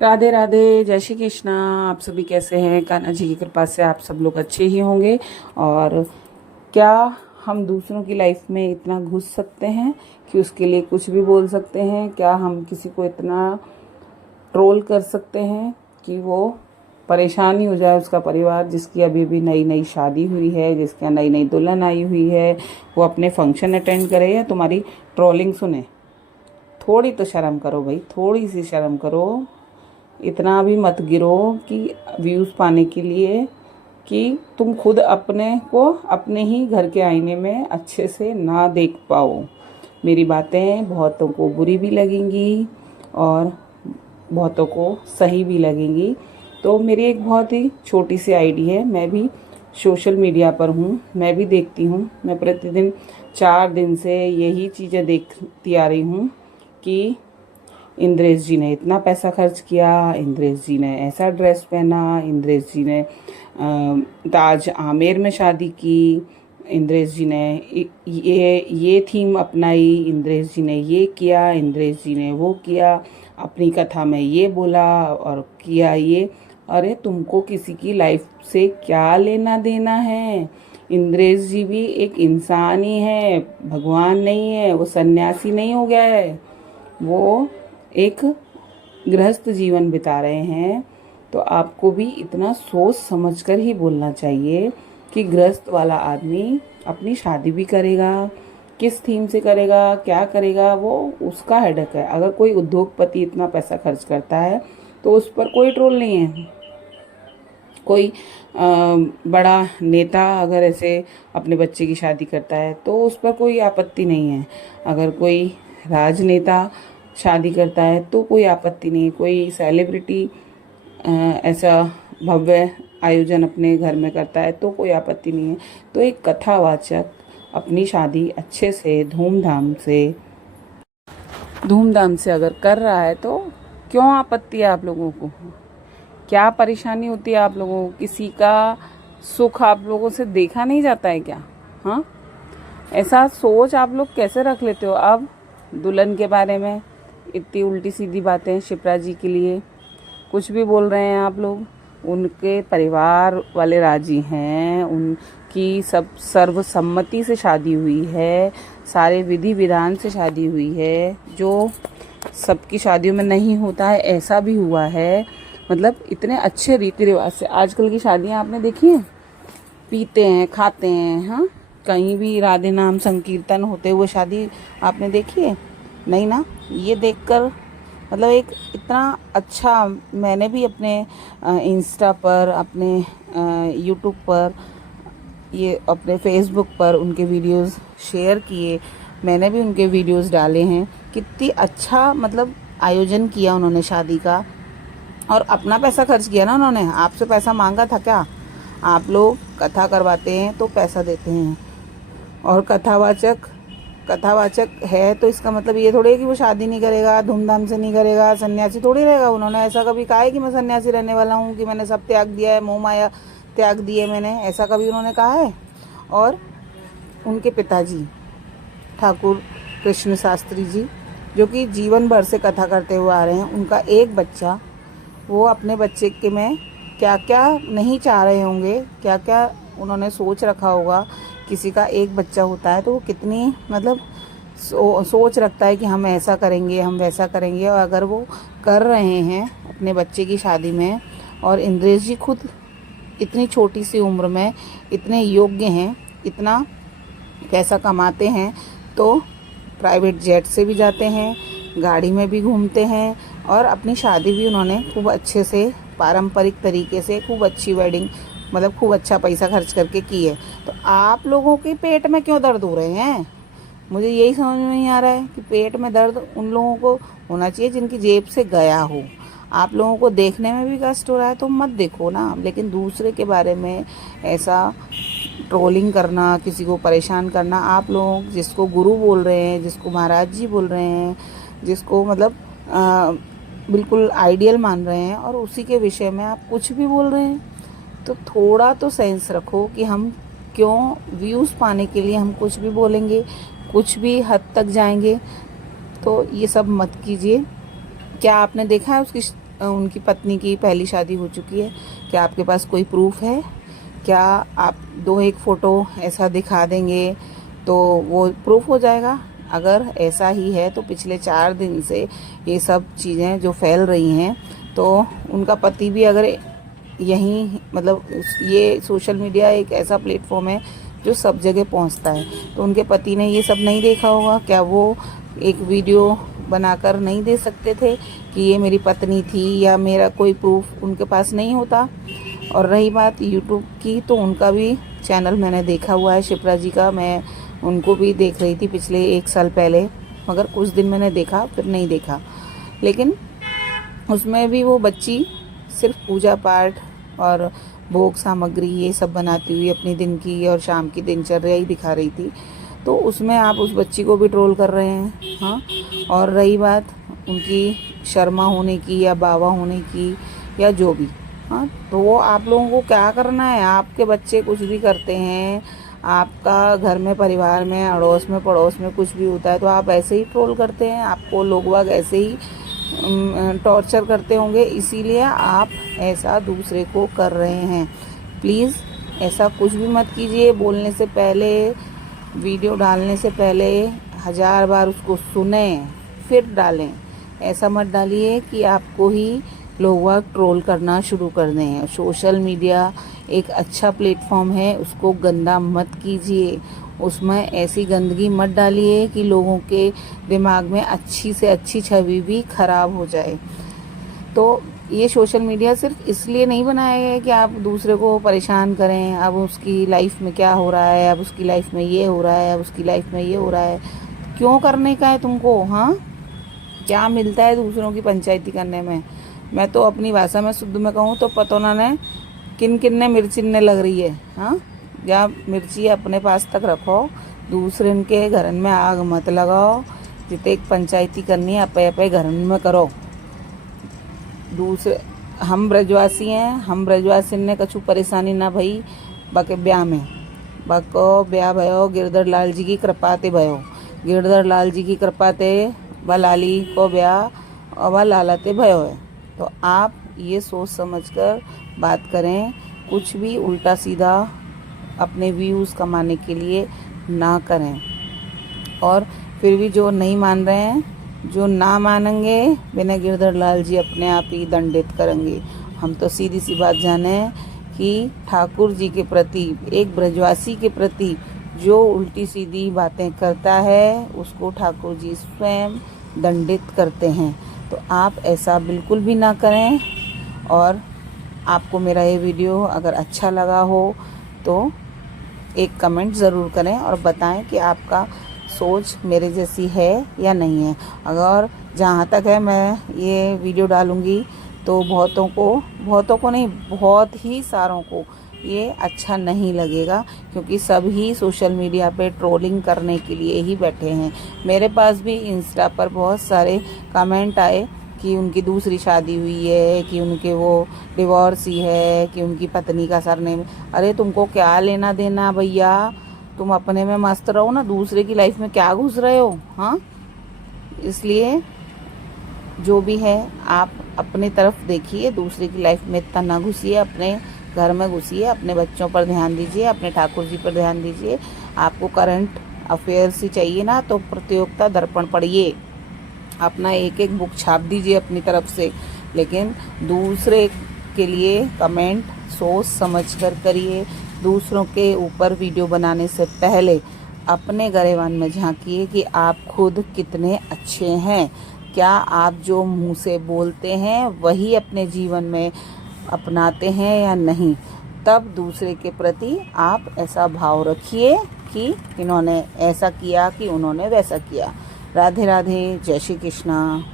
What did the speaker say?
राधे राधे, जय श्री कृष्णा। आप सभी कैसे हैं? कान्हा जी की कृपा से आप सब लोग अच्छे ही होंगे। और क्या हम दूसरों की लाइफ में इतना घुस सकते हैं कि उसके लिए कुछ भी बोल सकते हैं? क्या हम किसी को इतना ट्रोल कर सकते हैं कि वो परेशान ही हो जाए, उसका परिवार, जिसकी अभी अभी नई नई शादी हुई है, जिसके यहाँ नई नई दुल्हन आई हुई है, वो अपने फंक्शन अटेंड करे या तुम्हारी ट्रोलिंग सुने? थोड़ी तो शर्म करो भाई, थोड़ी सी शर्म करो। इतना भी मत गिरो कि व्यूज़ पाने के लिए कि तुम खुद अपने को अपने ही घर के आईने में अच्छे से ना देख पाओ। मेरी बातें बहुतों को बुरी भी लगेंगी और बहुतों को सही भी लगेंगी। तो मेरी एक बहुत ही छोटी सी आईडी है, मैं भी सोशल मीडिया पर हूँ, मैं भी देखती हूँ। मैं प्रतिदिन 4 दिन से यही चीज़ें देखती आ रही हूँ कि इंद्रेश जी ने इतना पैसा खर्च किया, इंद्रेश जी ने ऐसा ड्रेस पहना, इंद्रेश जी ने ताज आमेर में शादी की, इंद्रेश जी ने ये थीम अपनाई, इंद्रेश जी ने ये किया, इंद्रेश जी ने वो किया, अपनी कथा में ये बोला और किया ये। अरे तुमको किसी की लाइफ से क्या लेना देना है? इंद्रेश जी भी एक इंसान ही है, भगवान नहीं है। वो सन्यासी नहीं हो गया है, वो एक गृहस्थ जीवन बिता रहे हैं। तो आपको भी इतना सोच समझकर ही बोलना चाहिए कि गृहस्थ वाला आदमी अपनी शादी भी करेगा, किस थीम से करेगा, क्या करेगा, वो उसका हेडेक है। अगर कोई उद्योगपति इतना पैसा खर्च करता है तो उस पर कोई ट्रोल नहीं है। कोई बड़ा नेता अगर ऐसे अपने बच्चे की शादी करता है तो उस पर कोई आपत्ति नहीं है। अगर कोई राजनेता शादी करता है तो कोई आपत्ति नहीं है। कोई सेलिब्रिटी ऐसा भव्य आयोजन अपने घर में करता है तो कोई आपत्ति नहीं है। तो एक कथावाचक अपनी शादी अच्छे से धूमधाम से अगर कर रहा है तो क्यों आपत्ति है आप लोगों को? क्या परेशानी होती है आप लोगों को? किसी का सुख आप लोगों से देखा नहीं जाता है क्या? हाँ, ऐसा सोच आप लोग कैसे रख लेते हो? अब दुल्हन के बारे में इतनी उल्टी सीधी बातें शिप्रा जी के लिए कुछ भी बोल रहे हैं आप लोग। उनके परिवार वाले राजी हैं, उनकी सब सर्वसम्मति से शादी हुई है, सारे विधि विधान से शादी हुई है, जो सबकी शादियों में नहीं होता है ऐसा भी हुआ है। मतलब इतने अच्छे रीति रिवाज से आजकल की शादियां आपने देखी हैं? पीते हैं, खाते हैं, हाँ। कहीं भी राधे नाम संकीर्तन होते हुए शादी आपने देखी है? नहीं ना। ये देखकर मतलब एक इतना अच्छा, मैंने भी अपने इंस्टा पर, अपने यूट्यूब पर, ये अपने फेसबुक पर उनके वीडियोस शेयर किए, मैंने भी उनके वीडियोस डाले हैं। कितनी अच्छा मतलब आयोजन किया उन्होंने शादी का, और अपना पैसा खर्च किया ना उन्होंने। आपसे पैसा मांगा था क्या? आप लोग कथा करवाते हैं तो पैसा देते हैं, और कथावाचक है तो इसका मतलब ये थोड़ी है कि वो शादी नहीं करेगा, धूमधाम से नहीं करेगा, सन्यासी थोड़ी रहेगा। उन्होंने ऐसा कभी कहा है कि मैं सन्यासी रहने वाला हूँ, कि मैंने सब त्याग दिया है, मोह माया त्याग दी है मैंने? ऐसा कभी उन्होंने कहा है? और उनके पिताजी ठाकुर कृष्ण शास्त्री जी, जो कि जीवन भर से कथा करते हुए आ रहे हैं, उनका एक बच्चा, वो अपने बच्चे के में क्या क्या नहीं चाह रहे होंगे, क्या क्या उन्होंने सोच रखा होगा। किसी का एक बच्चा होता है तो वो कितनी मतलब सोच रखता है कि हम ऐसा करेंगे, हम वैसा करेंगे। और अगर वो कर रहे हैं अपने बच्चे की शादी में, और इंद्रेश जी खुद इतनी छोटी सी उम्र में इतने योग्य हैं, इतना पैसा कमाते हैं, तो प्राइवेट जेट से भी जाते हैं, गाड़ी में भी घूमते हैं, और अपनी शादी भी उन्होंने खूब अच्छे से पारंपरिक तरीके से, खूब अच्छी वेडिंग, मतलब खूब अच्छा पैसा खर्च करके की है। तो आप लोगों के पेट में क्यों दर्द हो रहे हैं? मुझे यही समझ में नहीं आ रहा है कि पेट में दर्द उन लोगों को होना चाहिए जिनकी जेब से गया हो। आप लोगों को देखने में भी कष्ट हो रहा है तो मत देखो ना, लेकिन दूसरे के बारे में ऐसा ट्रोलिंग करना, किसी को परेशान करना, आप लोग जिसको गुरु बोल रहे हैं, जिसको महाराज जी बोल रहे हैं, जिसको मतलब बिल्कुल आइडियल मान रहे हैं, और उसी के विषय में आप कुछ भी बोल रहे हैं, तो थोड़ा तो सेंस रखो कि हम क्यों व्यूज़ पाने के लिए हम कुछ भी बोलेंगे, कुछ भी हद तक जाएंगे। तो ये सब मत कीजिए। क्या आपने देखा है उसकी उनकी पत्नी की पहली शादी हो चुकी है, क्या आपके पास कोई प्रूफ है? क्या आप दो एक फ़ोटो ऐसा दिखा देंगे तो वो प्रूफ हो जाएगा? अगर ऐसा ही है तो पिछले 4 दिन से ये सब चीज़ें जो फैल रही हैं, तो उनका पति भी अगर यहीं मतलब ये सोशल मीडिया एक ऐसा प्लेटफॉर्म है जो सब जगह पहुंचता है, तो उनके पति ने ये सब नहीं देखा होगा? क्या वो एक वीडियो बनाकर नहीं दे सकते थे कि ये मेरी पत्नी थी, या मेरा कोई प्रूफ उनके पास नहीं होता? और रही बात यूट्यूब की, तो उनका भी चैनल मैंने देखा हुआ है, शिप्रा जी का। मैं उनको भी देख रही थी पिछले 1 साल पहले, मगर कुछ दिन मैंने देखा फिर नहीं देखा। लेकिन उसमें भी वो बच्ची सिर्फ पूजा पाठ और भोग सामग्री ये सब बनाती हुई अपनी दिन की और शाम की दिनचर्या ही दिखा रही थी, तो उसमें आप उस बच्ची को भी ट्रोल कर रहे हैं। हाँ, और रही बात उनकी शर्मा होने की या बाबा होने की या जो भी, हाँ, तो वो आप लोगों को क्या करना है? आपके बच्चे कुछ भी करते हैं, आपका घर में परिवार में अड़ोस में पड़ोस में कुछ भी होता है तो आप ऐसे ही ट्रोल करते हैं, आपको लोग बाग ऐसे ही टॉर्चर करते होंगे, इसीलिए आप ऐसा दूसरे को कर रहे हैं। प्लीज़ ऐसा कुछ भी मत कीजिए। बोलने से पहले, वीडियो डालने से पहले 1000 बार उसको सुने फिर डालें। ऐसा मत डालिए कि आपको ही लोग ट्रोल करना शुरू कर दें। सोशल मीडिया एक अच्छा प्लेटफॉर्म है, उसको गंदा मत कीजिए। उसमें ऐसी गंदगी मत डालिए कि लोगों के दिमाग में अच्छी से अच्छी छवि भी खराब हो जाए। तो ये सोशल मीडिया सिर्फ इसलिए नहीं बनाया गया है कि आप दूसरे को परेशान करें। अब उसकी लाइफ में क्या हो रहा है, अब उसकी लाइफ में ये हो रहा है, अब उसकी लाइफ में ये हो रहा है, क्यों करने का है तुमको? हाँ, क्या मिलता है दूसरों की पंचायती करने में? मैं तो अपनी भाषा में शुद्ध में कहूँ तो पतोना ने किन किन ने मिर्चिन लग रही है। हाँ, या मिर्ची अपने पास तक रखो, दूसरे के घरन में आग मत लगाओ। जिते एक पंचायती करनी है अपे अपे घरन में करो। दूसरे हम ब्रजवासी हैं, हम ब्रजवासी ने कछु परेशानी ना भई बाके ब्याह में। बाको ब्याह भयो गिरधर लाल जी की कृपा ते भयो, गिरधर लाल जी की कृपा ते व लाली को ब्याह और व लाला ते भयो है। तो आप ये सोच समझकर बात करें, कुछ भी उल्टा सीधा अपने व्यूज़ कमाने के लिए ना करें। और फिर भी जो नहीं मान रहे हैं, जो ना मानेंगे, बिना गिरधर लाल जी अपने आप ही दंडित करेंगे। हम तो सीधी सी बात जाने कि ठाकुर जी के प्रति, एक ब्रजवासी के प्रति जो उल्टी सीधी बातें करता है उसको ठाकुर जी स्वयं दंडित करते हैं। तो आप ऐसा बिल्कुल भी ना करें। और आपको मेरा ये वीडियो अगर अच्छा लगा हो तो एक कमेंट ज़रूर करें और बताएं कि आपका सोच मेरे जैसी है या नहीं है। अगर जहाँ तक है मैं ये वीडियो डालूँगी तो बहुतों को नहीं, बहुत ही सारों को ये अच्छा नहीं लगेगा, क्योंकि सभी सोशल मीडिया पे ट्रोलिंग करने के लिए ही बैठे हैं। मेरे पास भी इंस्टा पर बहुत सारे कमेंट आए कि उनकी दूसरी शादी हुई है, कि उनके वो डिवोर्स ही है, कि उनकी पत्नी का सरनेम। अरे तुमको क्या लेना देना भैया, तुम अपने में मस्त रहो ना, दूसरे की लाइफ में क्या घुस रहे हो? हाँ, इसलिए जो भी है आप अपनी तरफ देखिए, दूसरे की लाइफ में इतना ना घुसिए, अपने घर में घुसिए, अपने बच्चों पर ध्यान दीजिए, अपने ठाकुर जी पर ध्यान दीजिए। आपको करंट अफेयर्स ही चाहिए ना, तो प्रतियोगिता दर्पण पढ़िए, अपना एक एक बुक छाप दीजिए अपनी तरफ से, लेकिन दूसरे के लिए कमेंट सोच समझ कर करिए। दूसरों के ऊपर वीडियो बनाने से पहले अपने गरेबान में झांकिए कि आप खुद कितने अच्छे हैं। क्या आप जो मुंह से बोलते हैं वही अपने जीवन में अपनाते हैं या नहीं? तब दूसरे के प्रति आप ऐसा भाव रखिए कि इन्होंने ऐसा किया कि उन्होंने वैसा किया। राधे राधे, जय श्री कृष्णा।